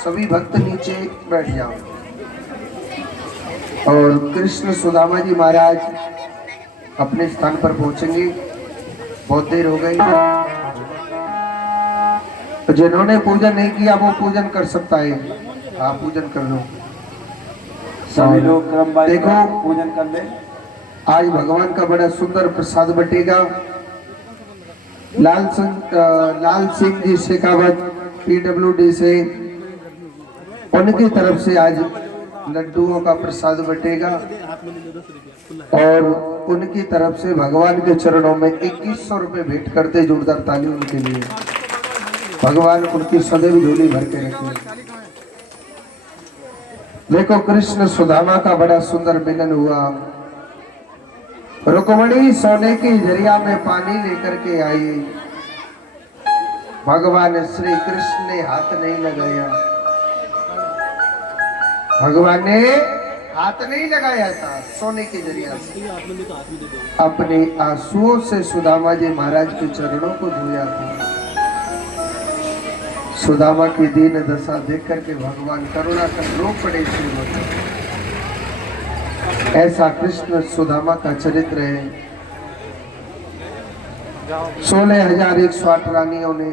सभी भक्त नीचे बैठ जाओ। और कृष्ण सुदामा जी महाराज अपने स्थान पर पहुंचेंगे। बहुत देर हो गई। तो जिन्होंने पूजन नहीं किया वो पूजन कर सकता है। आप पूजन कर लो। सभी लोग क्रमवार देखो पूजन कर ले। आज भगवान का बड़ा सुंदर प्रसाद बटेगा। लाल सिंह जी शेखावत PWD से उनकी तरफ से आज लड्डुओं का प्रसाद बटेगा और उनकी तरफ से भगवान के चरणों में 2100 रुपए भेंट करते। जोरदार ताली उनके लिए। भगवान उनकी सदैव झोली भर के रखे। देखो कृष्ण सुदामा का बड़ा सुंदर मिलन हुआ। रुक्मणी सोने की झरिया में पानी लेकर के आई। भगवान श्री कृष्ण ने हाथ नहीं लगाया। भगवान ने हाथ नहीं लगाया था। सोने के जरिया से अपने आंसुओं से सुदामा जी महाराज के चरणों को धोया था। सुदामा की दीन दशा देख करके भगवान करुणा कर रो पड़े थे। ऐसा कृष्ण सुदामा का चरित्र है। 16,108 रानियों ने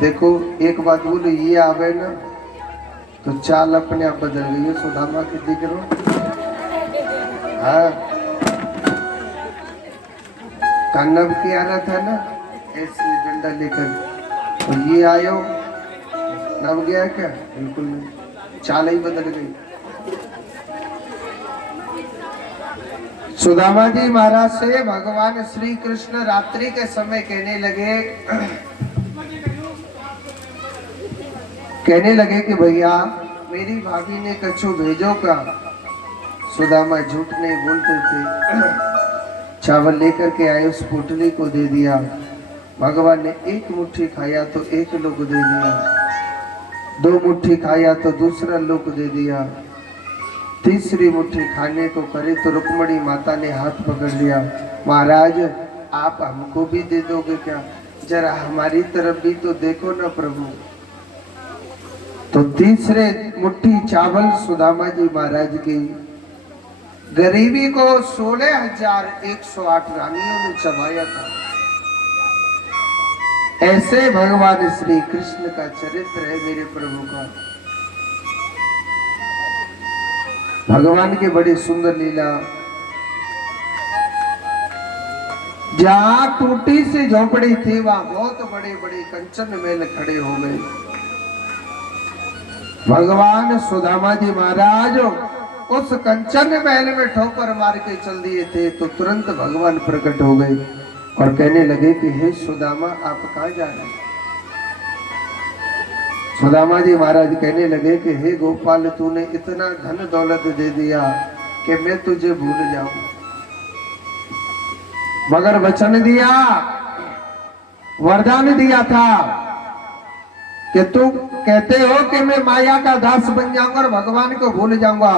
देखो एक बात बोलो, ये आवे ना तो चाल अपने आप बदल गई है। सुदामा की दिक्रो हाँ कन्नब की आना था ना ऐसे डंडा लेकर, तो ये आयो नब गया क्या? बिल्कुल नहीं, चाल ही बदल गई। सुदामा जी महाराज से भगवान श्री कृष्ण रात्रि के समय कहने लगे कि भैया मेरी भाभी ने कछु भेजो का। सुदामा झूठ नहीं बोलते थे। चावल लेकर के आए, उस पुतली को दे दिया। भगवान ने एक मुट्ठी खाया तो एक लोग दे दिया, 2 मुट्ठी खाया तो दूसरा लोग दे दिया, तीसरी मुट्ठी खाने को करे तो रुक्मणी माता ने हाथ पकड़ लिया। महाराज आप हमको भी दे दोगे क्या? जरा हमारी तरफ भी तो देखो ना प्रभु। तो तीसरे मुट्ठी चावल सुदामा जी महाराज की गरीबी को 16,108 रानियों ने चबाया था। ऐसे भगवान श्री कृष्ण का चरित्र है मेरे प्रभु का। भगवान की बड़ी सुंदर लीला। जहां टूटी सी झोपड़ी थी वहां बहुत बड़े बड़े कंचन महल खड़े हो गए। भगवान सुदामा जी महाराज उस कंचन महल में ठोकर मार के चल दिए थे तो तुरंत भगवान प्रकट हो गए और कहने लगे कि हे सुदामा आप कहाँ जा रहे हैं। सुदामा जी महाराज कहने लगे कि हे गोपाल तूने इतना धन दौलत दे दिया कि मैं तुझे भूल जाऊं, मगर वचन दिया, वरदान दिया था कि तू कहते हो कि मैं माया का दास बन जाऊंगा और भगवान को भूल जाऊंगा।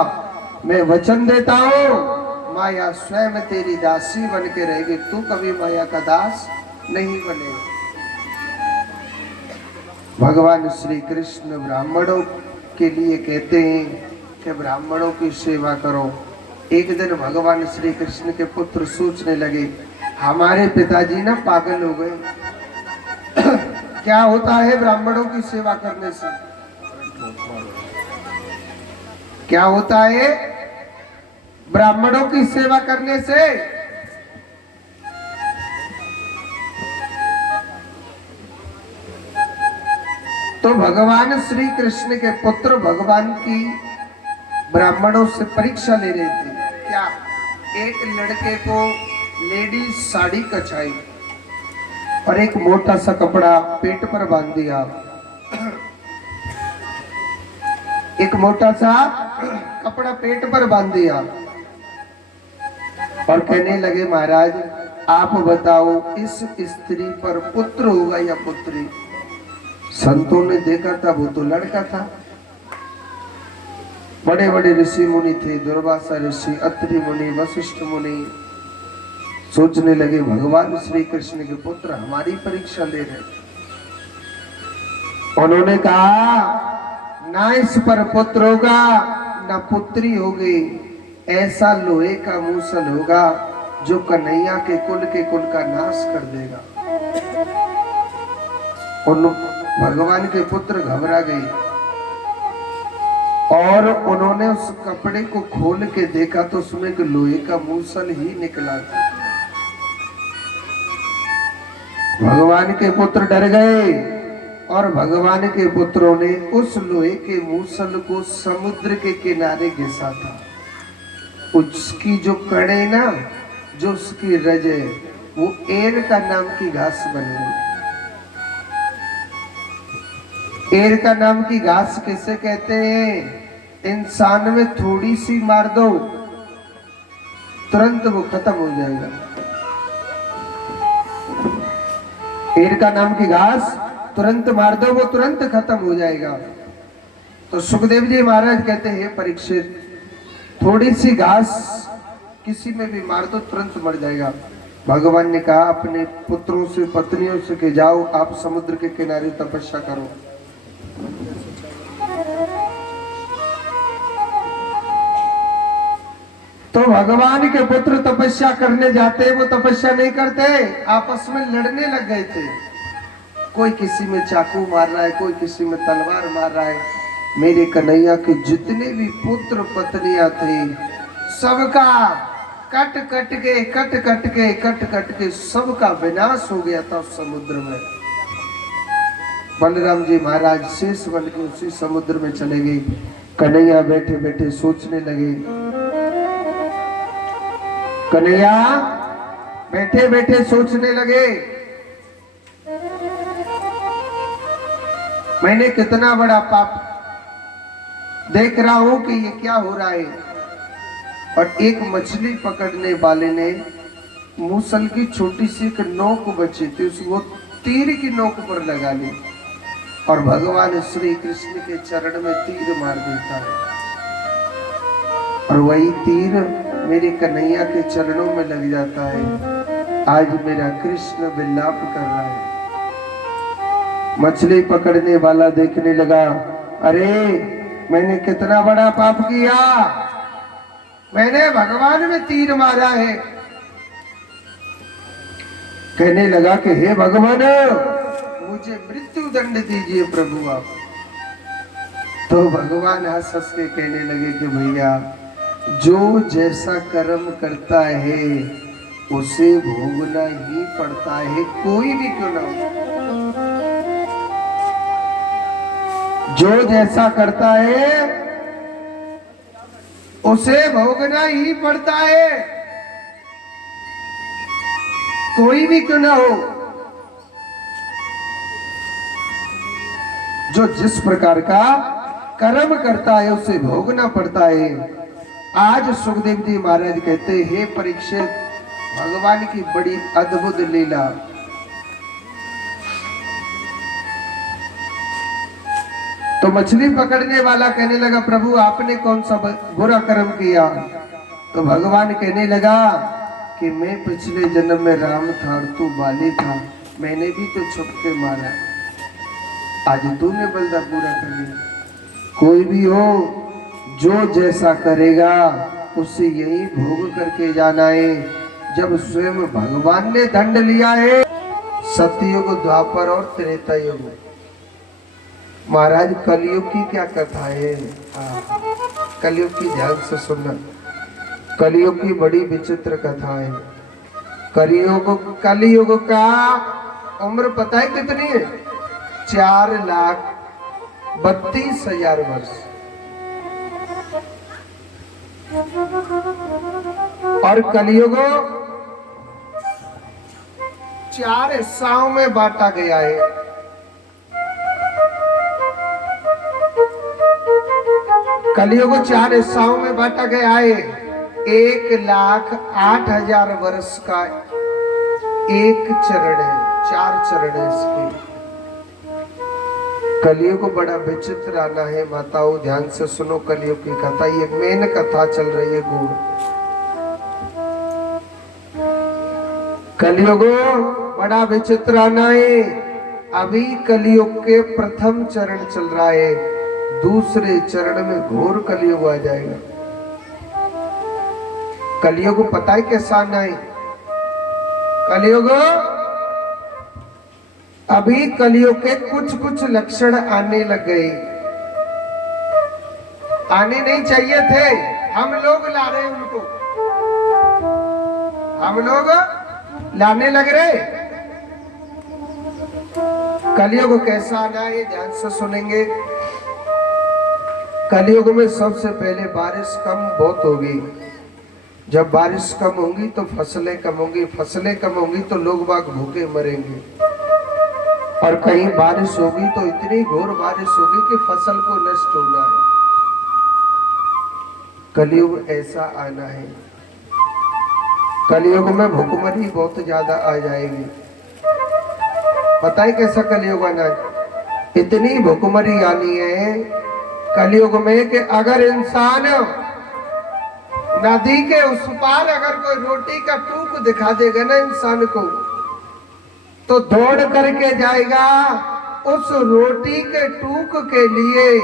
मैं वचन देता हूं माया स्वयं तेरी दासी बन के रहेगी, तू कभी माया का दास नहीं बनेगा। भगवान श्री कृष्ण ब्राह्मणों के लिए कहते हैं कि ब्राह्मणों की सेवा करो। एक दिन भगवान श्री कृष्ण के पुत्र सोचने लगे हमारे पिताजी ना पागल हो गए। क्या होता है ब्राह्मणों की सेवा करने से? क्या होता है ब्राह्मणों की सेवा करने से? तो भगवान श्री कृष्ण के पुत्र भगवान की ब्राह्मणों से परीक्षा ले रहे थे। क्या? एक लड़के को लेडीज साड़ी कचाई और एक मोटा सा कपड़ा पेट पर बांध दिया। एक मोटा सा कपड़ा पेट पर बांध दिया और कहने लगे महाराज आप बताओ इस स्त्री पर पुत्र होगा या पुत्री? संतों ने देखा था वो तो लड़का था। बड़े बड़े ऋषि मुनि थे, दुर्वासा ऋषि, अत्रि मुनि, वशिष्ठ मुनि। सोचने लगे भगवान श्री कृष्ण के पुत्र हमारी परीक्षा ले रहे। उन्होंने कहा ना इस पर पुत्र होगा ना पुत्री होगी, ऐसा लोहे का मूसल होगा जो कन्हैया के कुल का नाश कर देगा। उन भगवान के पुत्र घबरा गए और उन्होंने उस कपड़े को खोल के देखा तो उसमें एक लोहे का मूसल ही निकला था। भगवान के पुत्र डर गए और भगवान के पुत्रों ने उस लोहे के मूसल को समुद्र के किनारे घिसा था। उसकी जो कड़े ना, जो उसकी रज है वो एर का नाम की घास बन गई। एर का नाम की घास किसे कहते हैं? इंसान में थोड़ी सी मार दो तुरंत वो खत्म हो जाएगा। एर का नाम की घास तुरंत मार दो वो तुरंत खत्म हो जाएगा। तो सुखदेव जी महाराज कहते हैं परीक्षित थोड़ी सी घास किसी में भी मार दो तुरंत मर जाएगा। भगवान ने कहा अपने पुत्रों से पत्नियों से कि जाओ आप समुद्र के किनारे तपस्या करो। तो भगवान के पुत्र तपस्या करने जाते, वो तपस्या नहीं करते, आपस में लड़ने लग गए थे। कोई किसी में चाकू मार रहा है, कोई किसी में तलवार मार रहा है। मेरे कन्हैया के जितने भी पुत्र पत्नियां थे सबका कट कट के सबका विनाश हो गया था उस समुद्र में। बलराम जी महाराज शेष बन के उसी समुद्र में चले गए। कन्हैया बैठे बैठे सोचने लगे, कन्हैया बैठे बैठे सोचने लगे मैंने कितना बड़ा पाप देख रहा हूं कि ये क्या हो रहा है। और एक मछली पकड़ने वाले ने मूसल की छोटी सी एक नोक बची थी, उसको तीर की नोक पर लगा ली और भगवान श्री कृष्ण के चरण में तीर मार देता है। और वही तीर मेरे कन्हैया के चरणों में लग जाता है। आज मेरा कृष्ण विलाप कर रहा है। मछली पकड़ने वाला देखने लगा अरे मैंने कितना बड़ा पाप किया, मैंने भगवान में तीर मारा है। कहने लगा कि हे भगवान, मुझे मृत्यु दंड दीजिए प्रभु आप। तो भगवान हंस हंस के कहने लगे कि भैया, जो जैसा कर्म करता है उसे भोगना ही पड़ता है, कोई भी क्यों ना हो। जो जैसा करता है उसे भोगना ही पड़ता है, कोई भी क्यों ना हो। जो जिस प्रकार का कर्म करता है उसे भोगना पड़ता है। आज सुखदेव जी महाराज कहते हैं, हे परीक्षित, भगवान की बड़ी अद्भुत लीला। तो मछली पकड़ने वाला कहने लगा, प्रभु आपने कौन सा बुरा कर्म किया? तो भगवान कहने लगा कि मैं पिछले जन्म में राम था और तू बाली था, मैंने भी तो छुप के मारा, आज तूने बलदा पूरा कर लिया। कोई भी हो, जो जैसा करेगा उसे यही भोग करके जाना है। जब स्वयं भगवान ने दंड लिया है, सतयुग, द्वापर और त्रेता युग। महाराज कलयुग की क्या कथा है? कलयुग की ध्यान से सुनना। कलयुग की बड़ी विचित्र कथा है। कलयुग का उम्र पता है कितनी है? 4,32,000 वर्ष। और कलयुग 4 हिस्सों में बांटा गया है। कलयुग 4 हिस्सों में बांटा गया है। 1,08,000 वर्ष का एक चरण है, 4 चरण है इसके। कलयुग बड़ा विचित्र आना है। माताओं ध्यान से सुनो कलयुग की कथा, ये मेन कथा चल रही है। गुण कलयुग बड़ा विचित्र आना है। अभी कलयुग के प्रथम चरण चल रहा है, दूसरे चरण में घोर कलयुग आ जाएगा। कलयुग पता है कैसा आना है? कलयुग अभी कलयुग के कुछ कुछ लक्षण आने लग गए। आने नहीं चाहिए थे, हम लोग ला रहे हैं उनको, हम लोग लाने लग रहे। कलयुग कैसा आना है ध्यान से सुनेंगे। कलयुग में सबसे पहले बारिश कम बहुत होगी। जब बारिश कम होगी तो फसलें कम होंगी, फसलें कम होंगी तो लोग बाग भूखे मरेंगे। और कहीं बारिश होगी तो इतनी घोर बारिश होगी कि फसल को नष्ट होना है। कलयुग ऐसा आना है। कलयुग में भूखमरी बहुत ज्यादा आ जाएगी। पता है कैसा कलयुग आना है? इतनी भूखमरी आनी है कलयुग में कि अगर इंसान नदी के उस पार अगर कोई रोटी का टूक दिखा देगा ना इंसान को, तो दौड़ करके जाएगा उस रोटी के टूक के लिए।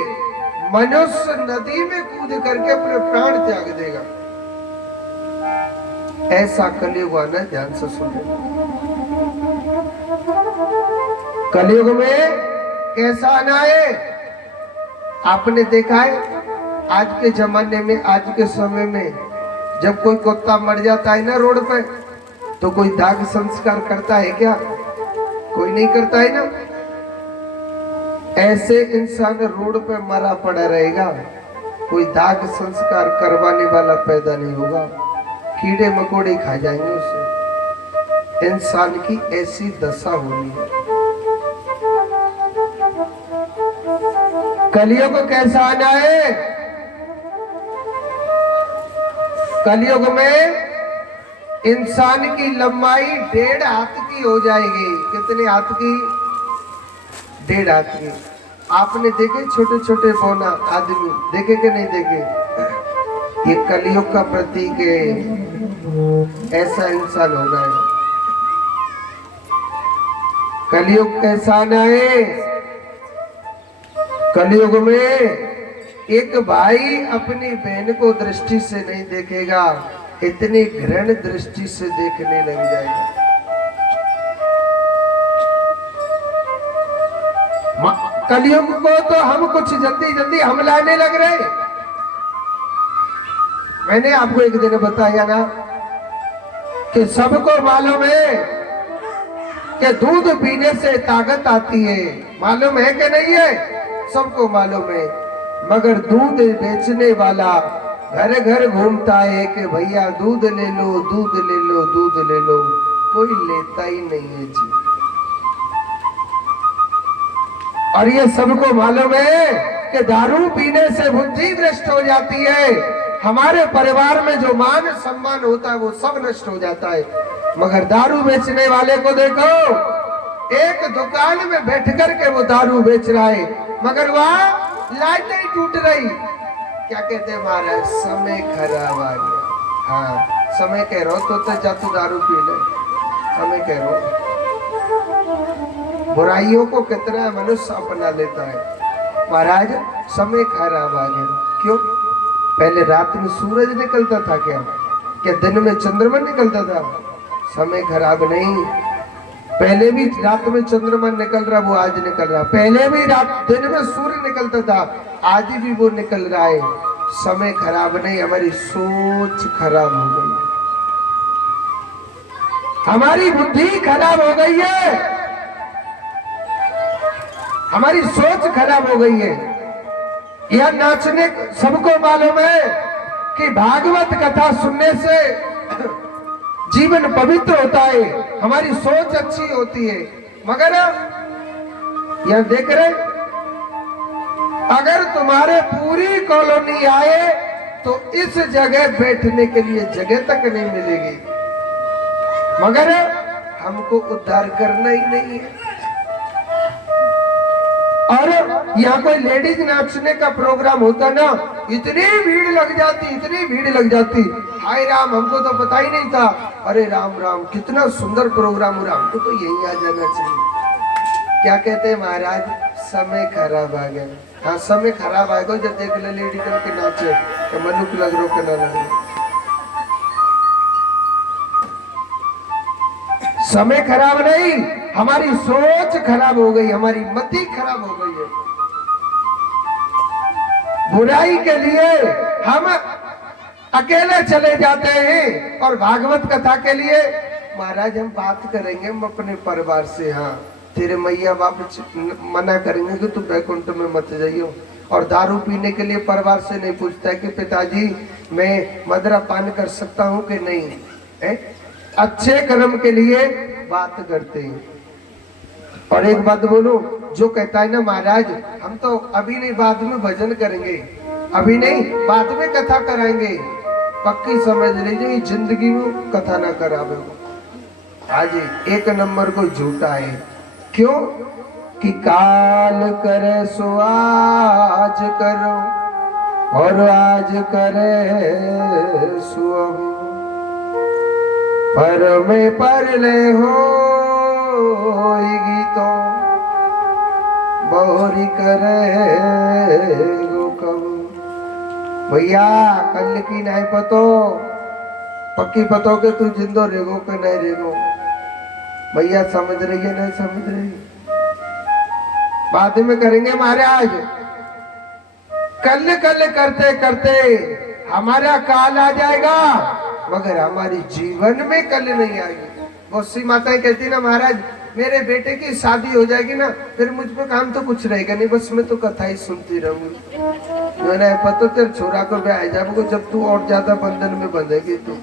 मनुष्य नदी में कूद करके अपने प्राण त्याग देगा। ऐसा कलयुग आना, ध्यान से सुने। कलयुग में कैसा आना है? आपने देखा है आज के जमाने में, आज के समय में जब कोई कुत्ता मर जाता है ना रोड पे, तो कोई दाग संस्कार करता है क्या? कोई नहीं करता है ना। ऐसे इंसान रोड पे मरा पड़ा रहेगा, कोई दाग संस्कार करवाने वाला पैदा नहीं होगा, कीड़े मकोड़े खा जाएंगे उसे। इंसान की ऐसी दशा होनी है। कलयुग कैसा आना है? कलयुग में इंसान की लंबाई 1.5 हाथ की हो जाएगी। कितने हाथ की? 1.5 हाथ की। आपने देखे छोटे छोटे बौना आदमी, देखे कि नहीं देखे? ये कलयुग का प्रतीक है। ऐसा इंसान होना है। कलयुग कैसा आना है? कलयुग में एक भाई अपनी बहन को दृष्टि से नहीं देखेगा, इतनी घृण दृष्टि से देखने लग जाएगा। कलयुग को तो हम कुछ जल्दी जल्दी हम लाने लग रहे। मैंने आपको एक दिन बताया ना कि सबको मालूम है कि दूध पीने से ताकत आती है, मालूम है कि नहीं है? सबको मालूम है, मगर दूध बेचने वाला घर घर घूमता है कि भैया दूध ले लो, दूध ले लो, दूध ले लो, कोई लेता ही नहीं है जी। और ये सबको मालूम है कि दारू पीने से बुद्धि भ्रष्ट हो जाती है, हमारे परिवार में जो मान सम्मान होता है वो सब नष्ट हो जाता है। मगर दारू बेचने वाले को देखो, एक दुकान में बैठ कर के वो दारू बेच रहा है, मगर वह लाइट नहीं टूट रही। क्या कहते हैं महाराज? समय खराब आ गया। हाँ, समय कह रहा हो तो जा तू दारू पी ले, समय कह रहा हो। बुराइयों को कितना मनुष्य अपना लेता है। महाराज समय खराब आ गया। क्यों? पहले रात में सूरज निकलता था क्या दिन में चंद्रमा निकलता था? समय खराब नहीं, पहले भी रात में चंद्रमा निकल रहा, वो आज निकल रहा। पहले भी रात दिन में सूर्य निकलता था, आज भी वो निकल रहा है। समय खराब नहीं, हमारी सोच खराब हो गई, हमारी बुद्धि खराब हो गई है, हमारी सोच खराब हो गई है। यह नाचने सबको मालूम है कि भागवत कथा सुनने से जीवन पवित्र होता है, हमारी सोच अच्छी होती है। मगर यह देख रहे, अगर तुम्हारे पूरी कॉलोनी आए तो इस जगह बैठने के लिए जगह तक नहीं मिलेगी, मगर हमको उद्धार करना ही नहीं है। और यहाँ कोई लेडीज नाचने का प्रोग्राम होता ना, इतनी भीड़ लग जाती, इतनी भीड़ लग जाती। हाय राम, हमको तो पता ही नहीं था। अरे राम राम, कितना सुंदर प्रोग्राम हो रहा, हमको तो यहीं आ जाना चाहिए। क्या कहते हैं महाराज? समय खराब आ गया। हाँ, समय खराब आ गया। जब देख ले लेडी करके नाचे तो मनुख लग रो के ना लगे। समय खराब नहीं, हमारी सोच खराब हो गई, हमारी मति खराब हो गई है। बुराई के लिए हम अकेले चले जाते हैं, और भागवत कथा के लिए महाराज हम बात करेंगे हम अपने परिवार से। हाँ, तेरे मैया बाप मना करेंगे कि तू बैकुंठ में मत जाइयो। और दारू पीने के लिए परिवार से नहीं पूछता है कि पिताजी मैं मदरा पान कर सकता हूँ कि नहीं है? अच्छे कर्म के लिए बात करते हैं। और एक बात बोलो, जो कहता है ना महाराज हम तो अभी नहीं बाद में भजन करेंगे, अभी नहीं बाद में कथा कराएंगे, पक्की समझ लीजिए जिंदगी में कथा ना करावे। आज एक नंबर को झूठा है। क्यों? कि काल करे सो आज करो, और आज करे सो अभी, पर में परले होएगी तो बहुरी करे कब। भैया कल की नहीं पतो, पक्की पतो के तू जिंदो रेगो के नहीं रेगो। भैया समझ रही है नहीं समझ रही? बाद में करेंगे महाराज। कल कल करते करते हमारा काल आ जाएगा, मगर हमारी जीवन में कल नहीं आएगी। बहुत सी माताएं कहती ना महाराज मेरे बेटे की शादी हो जाएगी ना, फिर मुझ पे काम तो कुछ रहेगा नहीं, बस मैं तो कथा ही सुनती रहूंगी। मैंने पता तेरे छोरा को ब्याह जाएगा जब तू और ज्यादा बंधन में बंधेगी। तो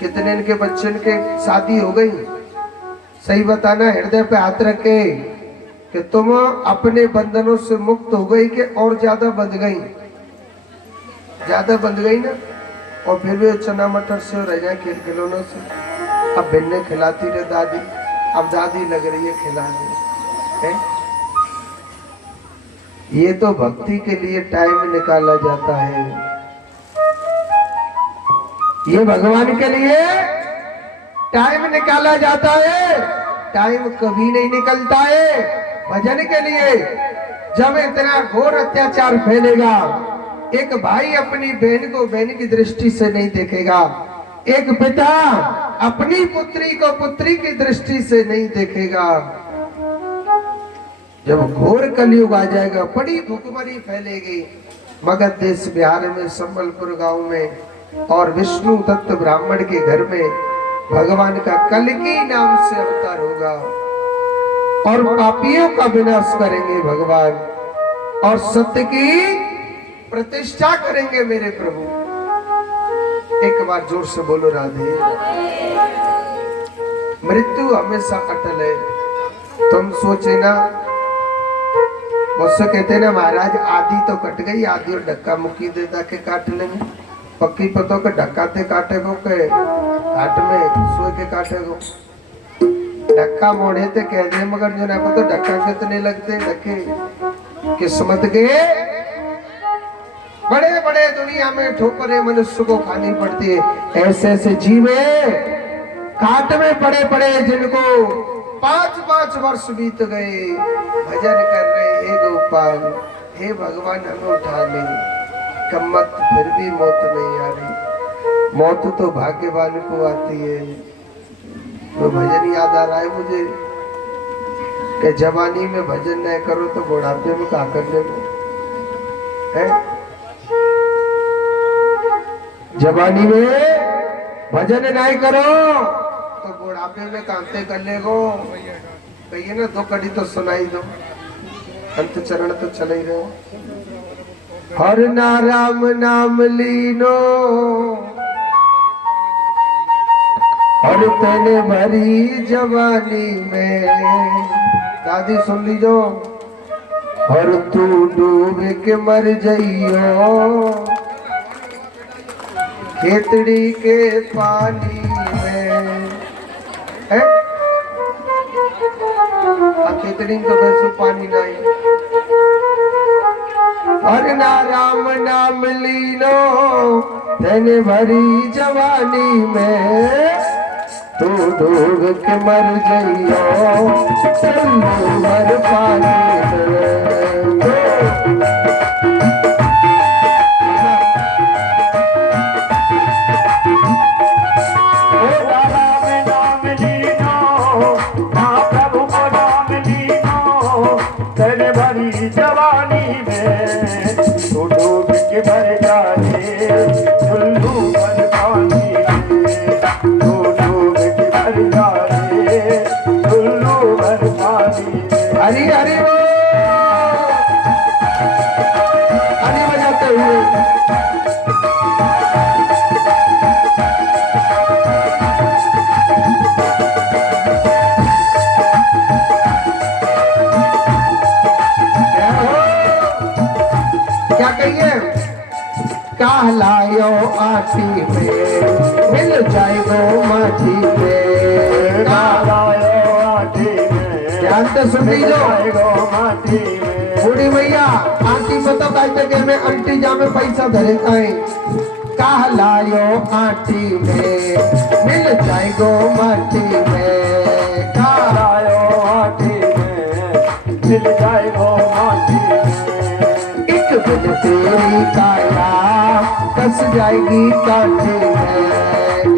कितने इनके बच्चे के शादी हो गई? सही बताना, हृदय पे हाथ रखे कि तुम अपने बंधनों से मुक्त हो गई कि और ज्यादा बंध गई? ज्यादा बंध गई ना। और फिर भी चना मटर से रह जाए खेल खिलौनों से। अब भिन्ने खिलाती रहे दादी, अब दादी लग रही है खिला दे। ये तो भक्ति के लिए टाइम निकाला जाता है, ये भगवान के लिए टाइम निकाला जाता है। टाइम कभी नहीं निकलता है भजन के लिए। जब इतना घोर अत्याचार फैलेगा, एक भाई अपनी बहन को बहन की दृष्टि से नहीं देखेगा, एक पिता अपनी पुत्री को पुत्री की दृष्टि से नहीं देखेगा, जब घोर कलयुग आ जाएगा, बड़ी भुखमरी फैलेगी। मगध देश बिहार में संबलपुर गांव में और विष्णु दत्त ब्राह्मण के घर में भगवान का कल्कि नाम से अवतार होगा और पापियों का विनाश करेंगे भगवान और सत्य की प्रतिष्ठा करेंगे मेरे प्रभु। एक बार जोर से बोलो राधे। मृत्यु हमेशा अटल है। तुम सोचे ना, मुझसे कहते ना महाराज आदि तो कट गई, आदि और धक्का मुक्की देता के काट लेंगे, पक्की पतों के धक्का ते काटे को के काट में सोए के काटे को धक्का मोड़े ते कह दे, मगर जो ना पता धक्का कितने लगते धक्के किस्मत के बड़े बड़े दुनिया में ठोकरें मनुष्य को खानी पड़ती है। ऐसे ऐसे जीवे काट में पड़े पड़े जिनको 5-5 वर्ष बीत गए भजन कर रहे, हे गोपाल हे भगवान हमें उठा ले, कम्मत फिर भी मौत नहीं आ रही। मौत तो भाग्यवान को आती है। वो भजन याद आ रहा है मुझे कि जवानी में भजन नहीं करो तो बुढ़ापे में क्या करने में है। जवानी में भजन नहीं करो तो बुढ़ापे में कांते कर लेगो। कहिए ना 2 कड़ी तो सुनाई दो, अंत चरण तो चले ही रहो। हर नाम नाम लीनो और तने भरी जवानी में, दादी सुन लीजो। और तू डूब के मर जाइयो खेतड़ी के पानी में है। खेतड़ी तो वैसे पानी नहीं। और ना राम नाम लीनो तेने भरी जवानी में, तू डूब के मर जाइयो चलो मर पानी में। जवानी में तू डूब के मर जाए चुल्लू भर पानी में, तू डूब के मर जाए चुल्लू भर पानी में। हरी हरी वो हरी बजाते हुए क्या कहिए, कहलायो आटी में मिल जाएगो माटी में, कहलायो आटी में ध्यान से सुन लीजो माटी में। बूढ़ी भैया आटी पता कहते कि मैं अंटी जा में पैसा धरे खाए। कहलायो आटी में मिल जाएगो माटी में, कहलायो आटी में मिल जाएगो माटी में। बिन तेरी काया कस जाएगी कांटे में,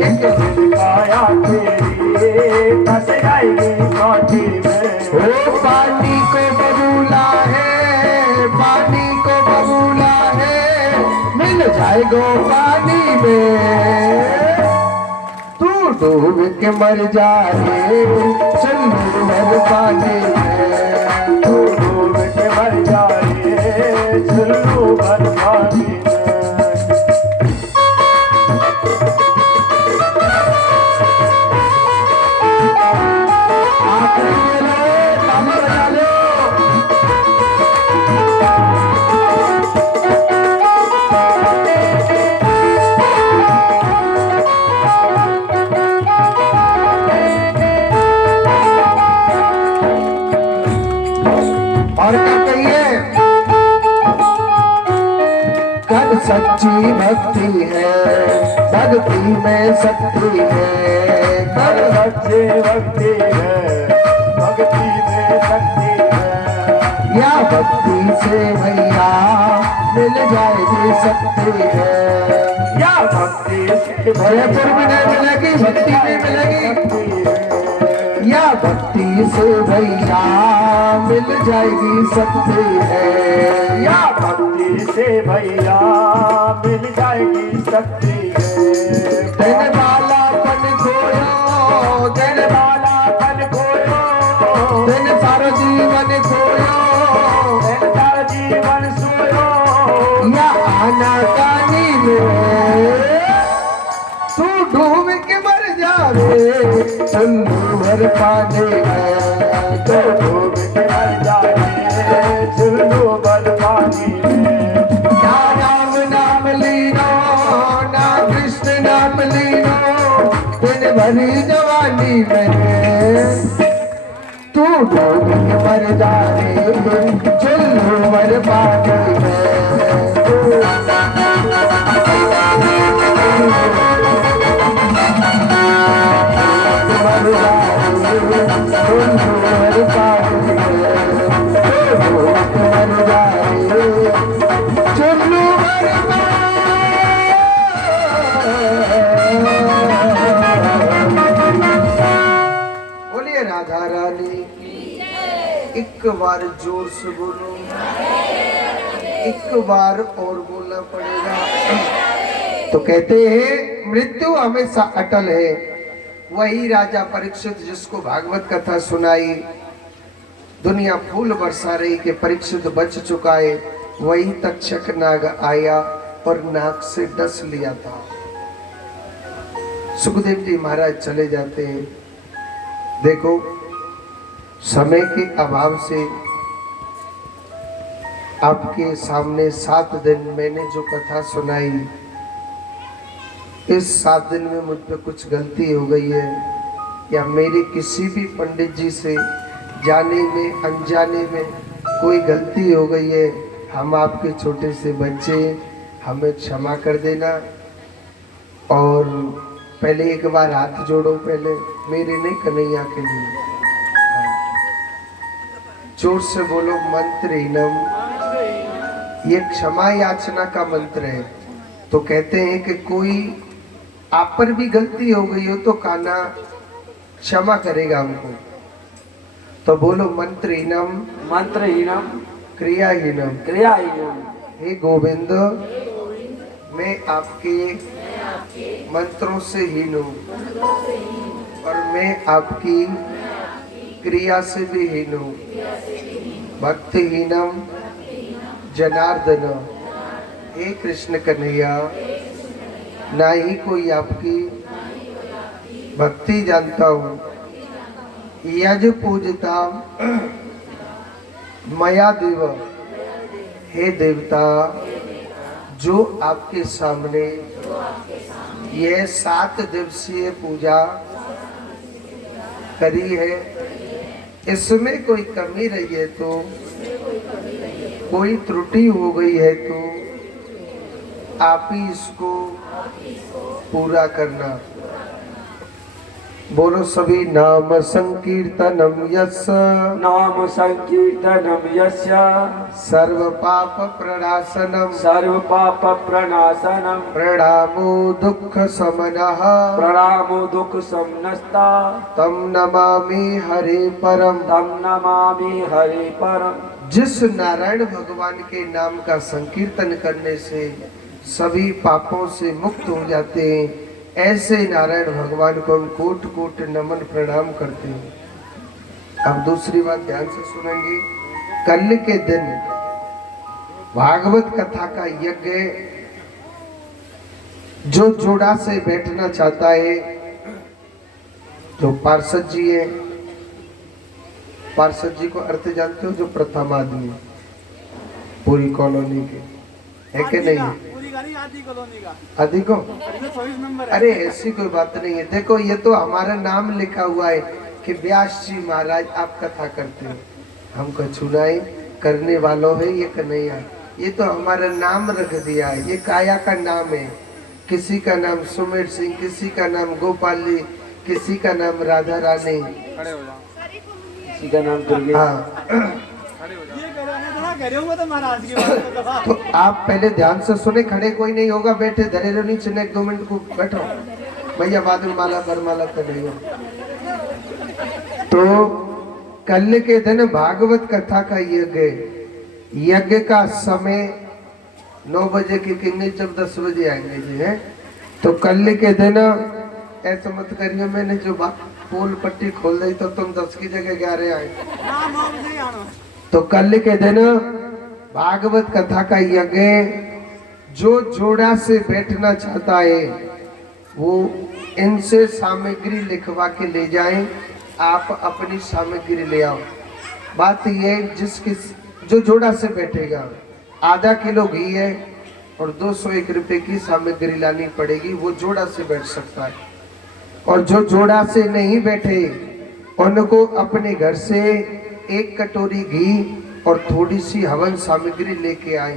एक दिन काया तेरी कस जाएगी कांटे में। ओ पानी को बबूला है, पानी को बबूला है, मिल जाएगो पानी में। तू डूब के मर जाए चलो मर पानी में, तू डूब के मर जाए चुल्लू भर पानी में। और क्या कहिए, कर सच्ची भक्ति है भक्ति में शक्ति है, कर सच्ची भक्ति है भक्ति में शक्ति है। या भक्ति से भैया मिल जाएगी शक्ति है। या भक्ति से भयपुर में नहीं मिलेगी, भक्ति में मिलेगी। या भक्ति से भैया मिल जाएगी शक्ति है। या भक्ति से भैया मिल जाएगी शक्ति है। देने वाला पन खोयो, देने वाला पन खोयो, देने सारा जीवन खोयो, सारा जीवन सोयो। या आना कानी में तू डूब के मर जावे, चुल्लू भर पाने में तो डूब के मर जाए चुल्लू भर पानी में। ना राम नाम लीनो, ना कृष्ण नाम लीनो, दिन भरी जवानी में तू डूब के मर जावे, चुल्लू भर पानी में। बोलिए राधा रानी। एक बार जोर से बोलो, एक बार और बोलना पड़ेगा। तो कहते हैं मृत्यु हमेशा अटल है। वही राजा परीक्षित जिसको भागवत कथा सुनाई, दुनिया फूल बरसा रही कि परीक्षित बच चुका है, वही तक्षक नाग आया और नाक से डस लिया था। सुखदेव जी महाराज चले जाते हैं। देखो समय के अभाव से आपके सामने 7 दिन मैंने जो कथा सुनाई, इस 7 दिन में मुझ पे कुछ गलती हो गई है, या मेरे किसी भी पंडित जी से जाने में अनजाने में कोई गलती हो गई है, हम आपके छोटे से बच्चे, हमें क्षमा कर देना। और पहले एक बार हाथ जोड़ो, पहले मेरे नहीं कन्हैया के लिए। जोर से बोलो मंत्रहीनम। ये क्षमा याचना का मंत्र है। तो कहते हैं कि कोई आप पर भी गलती हो गई हो तो कान्हा क्षमा करेगा हमको। तो बोलो मंत्रहीनम, मंत्रहीनम क्रियाहीनम, क्रियाहीनम। हे गोविंद, मैं आपके मंत्रों से हीन हूँ और मैं आपकी क्रिया से भी हीन हूँ। भक्तिहीनम जनार्दन, हे कृष्ण कन्हैया, ना ही कोई आपकी भक्ति जानता हूँ। यज पूजता मया देव, हे देवता, जो आपके सामने यह 7 दिवसीय पूजा करी है, इसमें कोई कमी रही है तो, कोई त्रुटि हो गई है तो आप ही इसको पूरा करना। बोलो सभी नाम संकीर्तनम यस्य, नाम संकीर्तनम यस्य, सर्व पाप प्रणाशनम, सर्व पाप प्रणाशनम, प्रणामो दुख समनः, प्रणामो दुख समनस्ता, तम नमामि हरे परम। तम नमामि हरे परम। जिस नारायण भगवान के नाम का संकीर्तन करने से सभी पापों से मुक्त हो जाते हैं, ऐसे नारायण भगवान को हम कोट कोट नमन प्रणाम करते हैं। अब दूसरी बात ध्यान से सुनेंगे। कल के दिन भागवत कथा का यज्ञ, जो जोड़ा से बैठना चाहता है, जो पार्षद जी है, पार्षद जी को अर्थ जानते हो, जो प्रथम आदमी पूरी कॉलोनी के, है कि नहीं? आदि कॉलोनी का अधिको? 24 नंबर। अरे ऐसी कोई बात नहीं है। देखो ये तो हमारा नाम लिखा हुआ है कि व्यास जी महाराज आप कथा करते हो, हमको चुनाई करने वालों है ये कन्हैया। ये तो हमारा नाम रख दिया है, ये काया का नाम है। किसी का नाम सुमेर सिंह, किसी का नाम गोपाल जी, किसी का नाम राधा रानी, किसी का नाम दुर्गे। हाँ कह रहे हो तो महाराज की बात को दफा। तो आप पहले ध्यान से सुने, खड़े कोई नहीं होगा, बैठे धरे रहो नीचे, एक 2 मिनट को बैठो भैया, बाद में माला बरमाला कर रही हो। तो कल के दिन भागवत कथा का यज्ञ का समय 9 बजे की किंग जब 10 बजे आएंगे जी है। तो कल के दिन ऐसा मत करिए, मैंने जो पोल पट्टी खोल दी तो तुम 10 की जगह 11 आए। तो कल के दिन भागवत कथा का यज्ञ, जो जोड़ा से बैठना चाहता है वो इनसे सामग्री लिखवा के ले जाएं, आप अपनी सामग्री ले आओ। बात ये, जिसकी जो जोड़ा से बैठेगा आधा किलो घी है और 201 रुपए की सामग्री लानी पड़ेगी, वो जोड़ा से बैठ सकता है। और जो जोड़ा से नहीं बैठे उनको अपने घर से 1 कटोरी घी और थोड़ी सी हवन सामग्री लेके आए।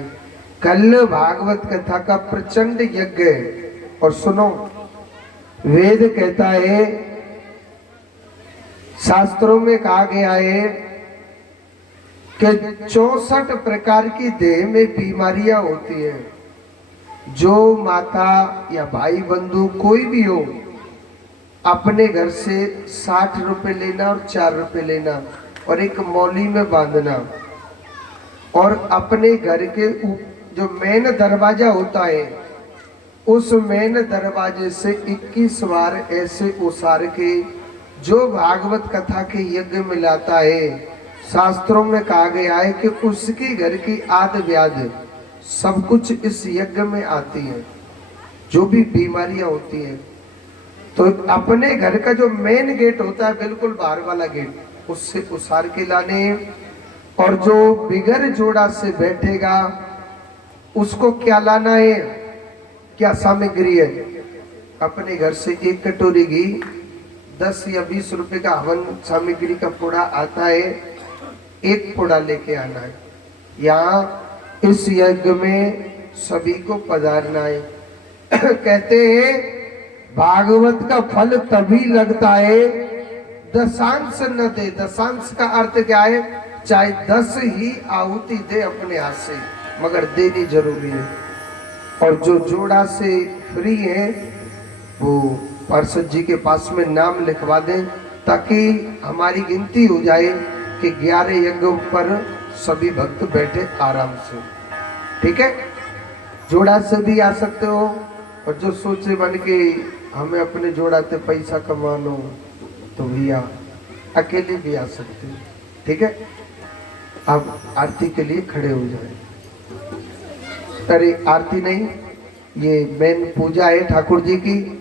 कल भागवत कथा का प्रचंड यज्ञ है। और सुनो, वेद कहता है, शास्त्रों में कहा गया है कि 64 प्रकार की देह में बीमारियां होती हैं। जो माता या भाई बंधु कोई भी हो, अपने घर से 60 रुपए लेना और 4 रुपए लेना और एक मौली में बांधना, और अपने घर के जो मेन दरवाजा होता है उस मेन दरवाजे से 21 बार ऐसे उसार के जो भागवत कथा के यज्ञ में लाता है, शास्त्रों में कहा गया है कि उसके घर की आद व्याध सब कुछ इस यज्ञ में आती है, जो भी बीमारियां होती हैं। तो अपने घर का जो मेन गेट होता है, बिल्कुल बाहर वाला गेट, उससे उसार के लाने। और जो बिगर जोड़ा से बैठेगा उसको क्या लाना है, क्या सामग्री है, अपने घर से 1 कटोरी घी, 10 या 20 रुपए का हवन सामग्री का पुड़ा आता है, 1 पुड़ा लेके आना है। यहाँ इस यज्ञ में सभी को पधारना है। कहते हैं भागवत का फल तभी लगता है दशांश न दे। दशांश का अर्थ क्या है, चाहे 10 ही आहुति दे अपने हाथ से, मगर देनी जरूरी है। और जो जोड़ा से फ्री है वो पार्षद जी के पास में नाम लिखवा दें, ताकि हमारी गिनती हो जाए कि 11 यज्ञों पर सभी भक्त बैठे आराम से। ठीक है, जोड़ा से भी आ सकते हो, और जो सोचे बन के हमें अपने जोड़ा से पैसा कमानो तो भैया अकेले भी आ सकते हो। ठीक है, आप आरती के लिए खड़े हो जाए। अरे आरती नहीं, ये मेन पूजा है ठाकुर जी की।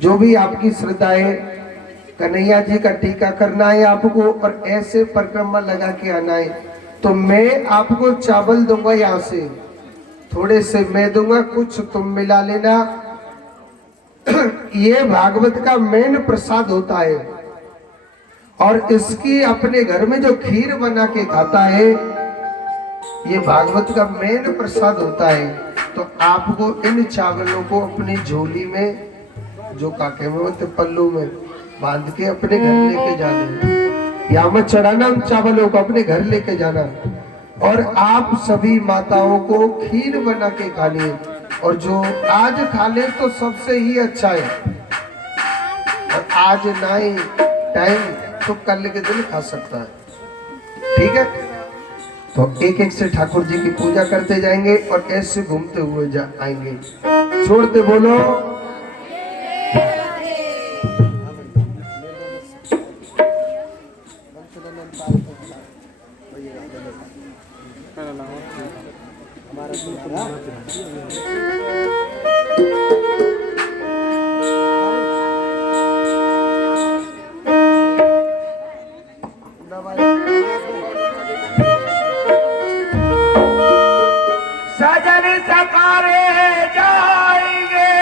जो भी आपकी श्रद्धा है, कन्हैया जी का टीका करना है आपको और ऐसे परिक्रमा लगा के आना है। तो मैं आपको चावल दूंगा, यहाँ से थोड़े से मैं दूंगा, कुछ तुम मिला लेना। ये भागवत का मेन प्रसाद होता है, और इसकी अपने घर में जो खीर बना के खाता है, ये भागवत का मेन प्रसाद होता है। तो आपको इन चावलों को अपनी झोली में, जो काके में होते पल्लू में बांध के अपने घर लेके जाना। यहाँ में चढ़ाना उन चावलों को, अपने घर लेके जाना। और आप सभी माताओं को खीर बना के खानी है, और जो आज खा ले तो सबसे ही अच्छा है, और आज नहीं टाइम तो कल के दिन खा सकता है। ठीक है, तो एक एक से ठाकुर जी की पूजा करते जाएंगे और ऐसे घूमते हुए आएंगे। छोड़ते बोलो सजन सकारे जाएंगे,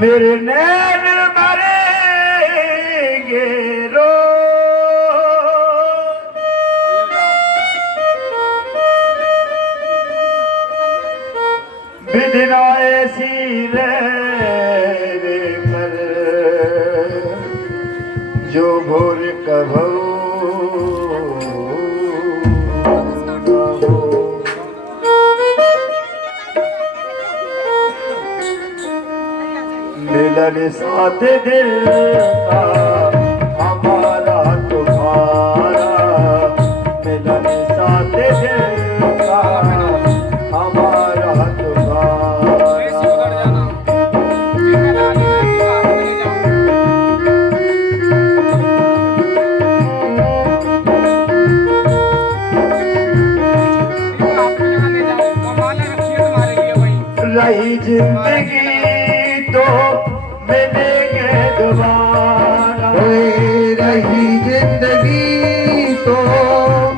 मेरे नैन मरेंगे रो। विधना ऐसी रे पर जो भोर कभो मिलन साथ दिल का हमारा तुम्हारा, मिलन साथ दिल का हमारा तुम्हारा। रही जिंदगी तो मिलेंगे दोबारा, ओए रही जिंदगी तो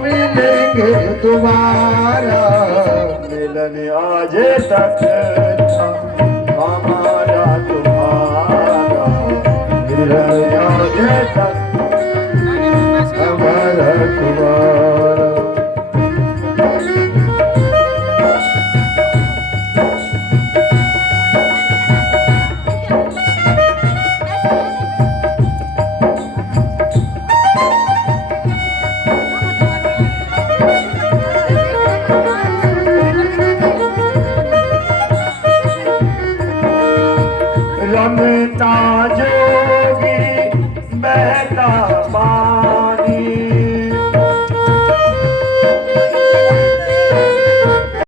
मिलेंगे दोबारा। मिलन आज तक था हमारा तुम्हारा, मिलन आज तक हमारा तुम्हारा। रमता जोगी बहता